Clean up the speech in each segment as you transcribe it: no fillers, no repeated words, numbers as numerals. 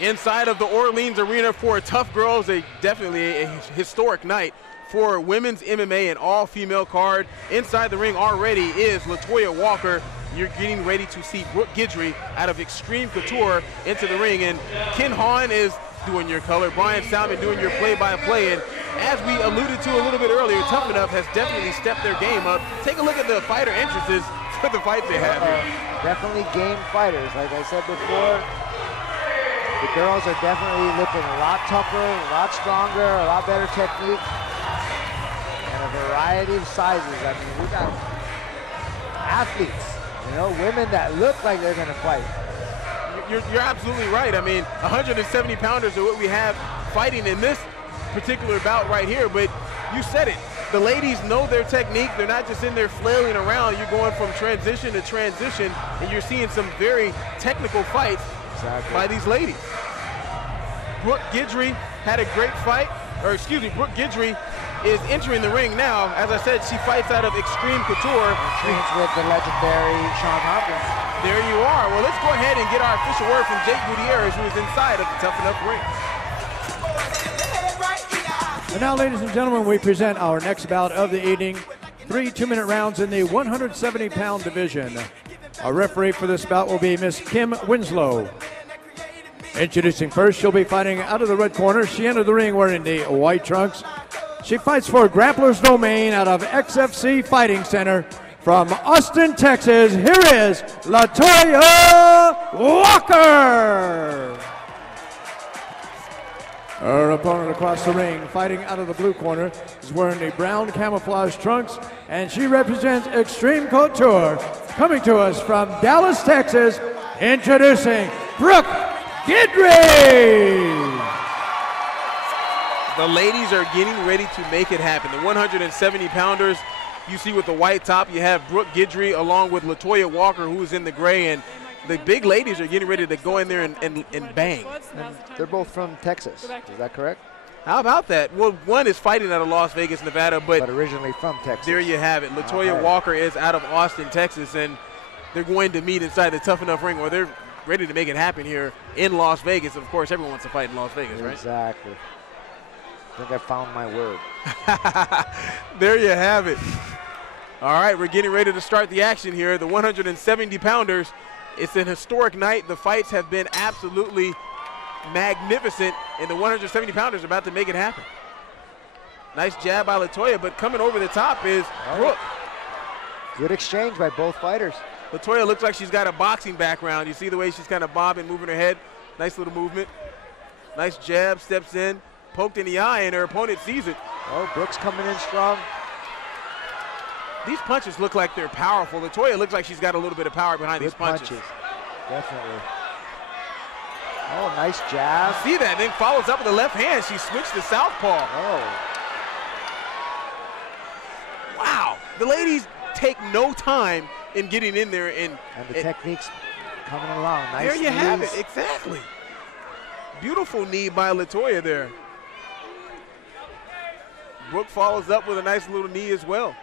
Inside of the Orleans Arena for Tuff Girls, definitely a historic night for women's MMA and all-female card. Inside the ring already is Latoya Walker. You're getting ready to see Brooke Guidry out of Extreme Couture into the ring, and Hahn is doing your color, Bryan Salmon doing your play-by-play, and as we alluded to a little bit earlier, Tuff-N-Uff has definitely stepped their game up. Take a look at the fighter entrances for the fights they have here. Definitely game fighters. Like I said before, the girls are definitely looking a lot tougher, a lot stronger, a lot better technique, and a variety of sizes. I mean, we got athletes, you know, women that look like they're going to fight. You're absolutely right. I mean, 170 pounders are what we have fighting in this particular bout right here, but you said it. The ladies know their technique. They're not just in there flailing around. You're going from transition to transition, and you're seeing some very technical fights by these ladies. Brooke Guidry had a great fight, or excuse me, Brooke Guidry is entering the ring now. As I said, she fights out of Extreme Couture. Trains with the legendary Shawn Hopkins. There you are. Well, let's go ahead and get our official word from Jake Gutierrez, who is inside of the Tuff-N-Uff ring. And now, ladies and gentlemen, we present our next bout of the evening. 3 2-minute rounds in the 170-pound division. Our referee for this bout will be Miss Kim Winslow. Introducing first, she'll be fighting out of the red corner. She entered the ring wearing the white trunks. She fights for Grappler's Domain out of XFC Fighting Center. From Austin, Texas, here is Latoya Walker. Her opponent across the ring, fighting out of the blue corner, is wearing the brown camouflage trunks, and she represents Extreme Couture. Coming to us from Dallas, Texas, introducing Brooke Guidry. The ladies are getting ready to make it happen. The 170-pounders, you see with the white top, you have Brooke Guidry along with Latoya Walker, who's in the gray, and the big ladies are getting ready to go in there and bang. And they're both from Texas, is that correct? How about that? Well, one is fighting out of Las Vegas, Nevada, but originally from Texas. There you have it. Latoya Walker is out of Austin, Texas, and they're going to meet inside the Tuff-N-Uff ring, where they're ready to make it happen here in Las Vegas. Of course, everyone wants to fight in Las Vegas, right? Exactly. I think I found my word. There you have it. All right, we're getting ready to start the action here. The 170-pounders. It's an historic night. The fights have been absolutely magnificent, and the 170-pounders are about to make it happen. Nice jab by Latoya, but coming over the top is Brooke. Good exchange by both fighters. Latoya looks like she's got a boxing background. You see the way she's kind of bobbing, moving her head. Nice little movement. Nice jab, steps in, poked in the eye, and her opponent sees it. Oh, Brooke's coming in strong. These punches look like they're powerful. Latoya looks like she's got a little bit of power behind these punches. Definitely. Oh, nice jab. You see that, then follows up with the left hand. She switched to southpaw. Oh. Wow. The ladies take no time in getting in there. And the technique's coming along. Nice there you have it, exactly. Beautiful knee by Latoya there. Brooke follows up with a nice little knee as well.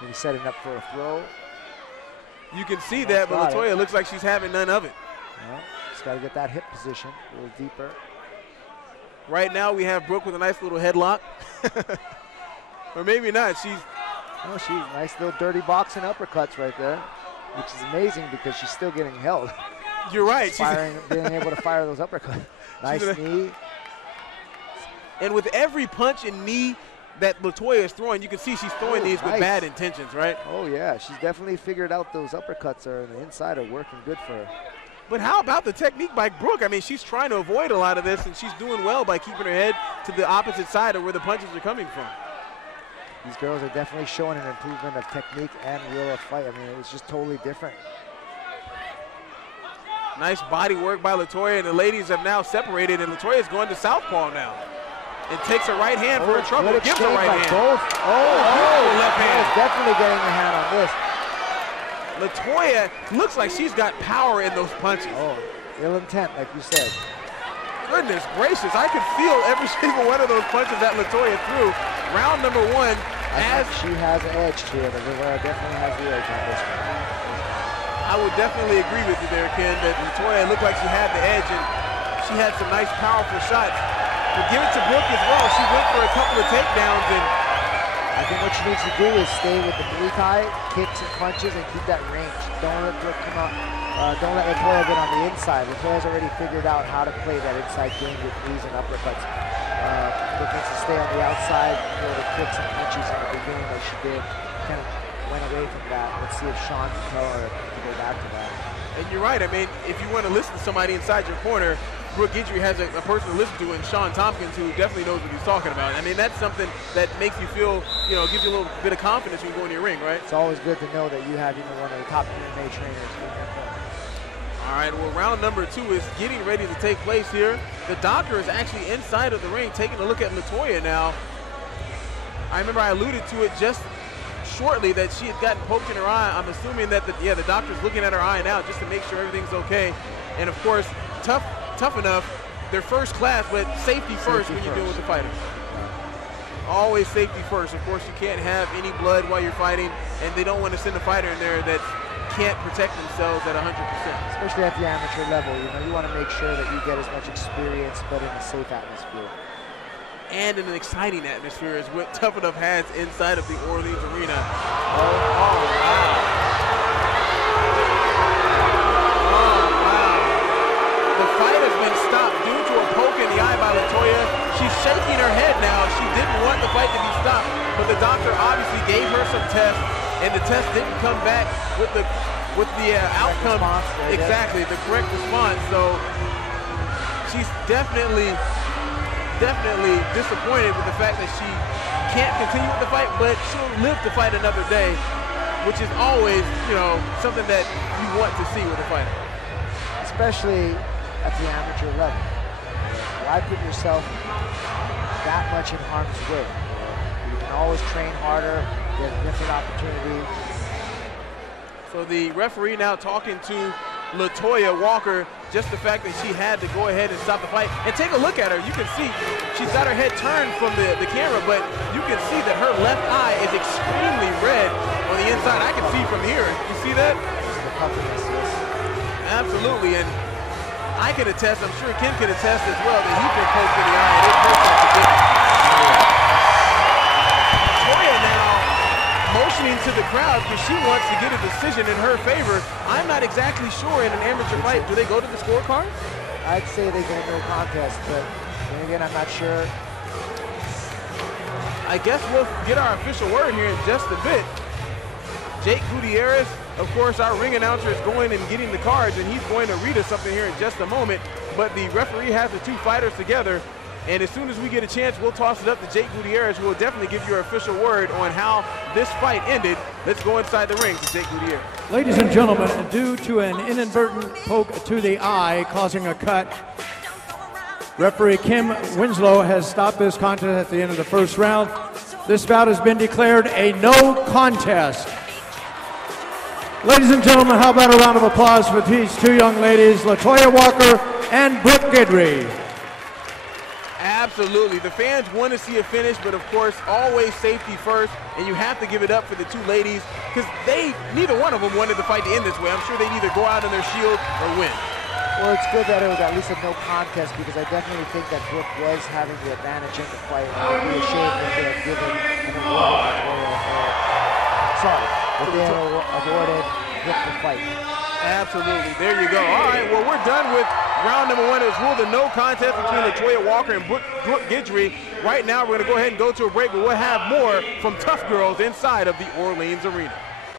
Maybe setting up for a throw. You can see that, but Latoya looks like she's having none of it. Well, just got to get that hip position a little deeper. Right now we have Brooke with a nice little headlock. Or maybe not. She's nice little dirty boxing uppercuts right there, which is amazing because she's still getting held. You're right. Being able to fire those uppercuts. Nice knee. And with every punch and knee that Latoya is throwing, you can see she's throwing these with bad intentions, right? Oh, yeah. She's definitely figured out those uppercuts on the inside are working good for her. But how about the technique by Brooke? I mean, she's trying to avoid a lot of this, and she's doing well by keeping her head to the opposite side of where the punches are coming from. These girls are definitely showing an improvement of technique and will of fight. I mean, it's just totally different. Nice body work by Latoya, and the ladies have now separated, and Latoya's going to southpaw now. And takes her right hand for her trouble. Gives her right hand. Both. Left hand. Definitely getting a hand on this. Latoya looks like she's got power in those punches. Oh, ill intent, like you said. Goodness gracious, I could feel every single one of those punches that Latoya threw. Round number one. I think she has an edge to it. Rivera definitely has the edge on this one. I would definitely agree with you there, Ken, that Latoya looked like she had the edge, and she she had some nice, powerful shots. But give it to Brooke as well. She went for a couple of takedowns, and I think what she needs to do is stay with the blue tie, kicks and punches, and keep that range. Don't let Brooke come up. Don't let Latoya get on the inside. Latoya's already figured out how to play that inside game with knees and uppercuts. Brooke needs to stay on the outside, throw the kicks and punches in the beginning like she did. Kind of went away from that. Let's see if Sean can tell her to go back to that. And you're right. I mean, if you want to listen to somebody inside your corner, Brooke Guidry has a person to listen to, and Sean Tompkins, who definitely knows what he's talking about. I mean, that's something that makes you feel, you know, gives you a little bit of confidence when you go in your ring, right? It's always good to know that you have one of the top MMA trainers in your corner. All right, well, round number 2 is getting ready to take place here. The doctor is actually inside of the ring taking a look at Latoya now. I remember I alluded to it just shortly that she had gotten poked in her eye. I'm assuming that the doctor's looking at her eye now just to make sure everything's okay. And of course, Tuff-N-Uff, they're first class, but safety first when you're dealing with the fighter. Always safety first. Of course, you can't have any blood while you're fighting, and they don't want to send a fighter in there that can't protect themselves at 100%. Especially at the amateur level, you know, you want to make sure that you get as much experience, but in a safe atmosphere. And in an exciting atmosphere is what Tuff-N-Uff has inside of the Orleans Arena. Oh, wow. The fight has been stopped due to a poke in the eye by Latoya. She's shaking her head now. She didn't want the fight to be stopped, but the doctor obviously gave her some tests, and the test didn't come back with the outcome. Exactly, the correct response. So she's definitely disappointed with the fact that she can't continue with the fight, but she'll live to fight another day, which is always, you know, something that you want to see with a fighter. Especially at the amateur level. Why put yourself that much in harm's way? You can always train harder, get different opportunities. So the referee now talking to Latoya Walker, just the fact that she had to go ahead and stop the fight. And take a look at her. You can see she's got her head turned from the camera, but you can see that her left eye is extremely red on the inside. I can see from here. You see that? Absolutely. And I can attest, I'm sure Kim can attest as well, that he's been poked in the eye. And it hurts like a bitch. Latoya now motioning to the crowd because she wants to get a decision in her favor. I'm not exactly sure in an amateur fight, do they go to the scorecard? I'd say they go no contest, but then again, I'm not sure. I guess we'll get our official word here in just a bit. Jake Gutierrez, of course, our ring announcer, is going and getting the cards, and he's going to read us something here in just a moment. But the referee has the two fighters together, and as soon as we get a chance, we'll toss it up to Jake Gutierrez, who will definitely give you our official word on how this fight ended. Let's go inside the ring to Jake Gutierrez. Ladies and gentlemen, due to an inadvertent poke to the eye causing a cut, referee Kim Winslow has stopped this contest at the end of the first round. This bout has been declared a no contest. Ladies and gentlemen, how about a round of applause for these two young ladies, Latoya Walker and Brooke Guidry. Absolutely. The fans want to see a finish, but of course, always safety first, and you have to give it up for the two ladies because neither one of them wanted the fight to end this way. I'm sure they'd either go out on their shield or win. Well, it's good that it was at least a no contest because I definitely think that Brooke was having the advantage in the fight. And I'd be ashamed if they had given an award if they had awarded Brooke the fight. Absolutely. There you go. All right, well, we're done with round number 1. It was ruled a no contest between Latoya Walker and Brooke Guidry. Right now, we're going to go ahead and go to a break, but we'll have more from Tuff Girls inside of the Orleans Arena.